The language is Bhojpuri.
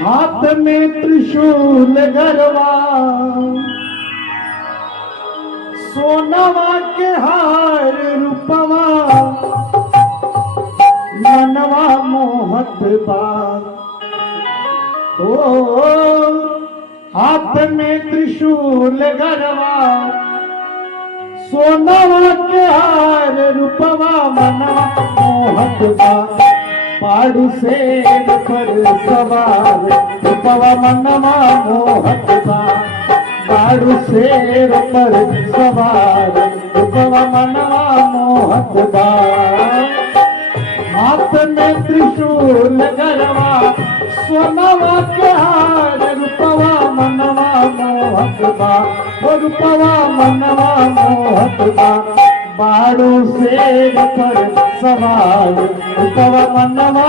हाथ में त्रिशूल गरवा, सोनवा के हार रूपवा, मनवा मोहत बा। ओ हाथ में त्रिशूल गरवा, सोनवा के हार रूपवा, मनवा मोहत बा। पाड़ू शेर पर सवार रूपवा, मनवा मोहत बा। पाड़ू शेर पर सवार रूपवा, मनवा मोहत बा। हाथ में त्रिशूल गरवा, सोनवा के हार रूपवा, मनवा मोहत बा। रूपवा मनवा मोहत बा। बाड़ू शेर पर सवार रूपवा, मनवा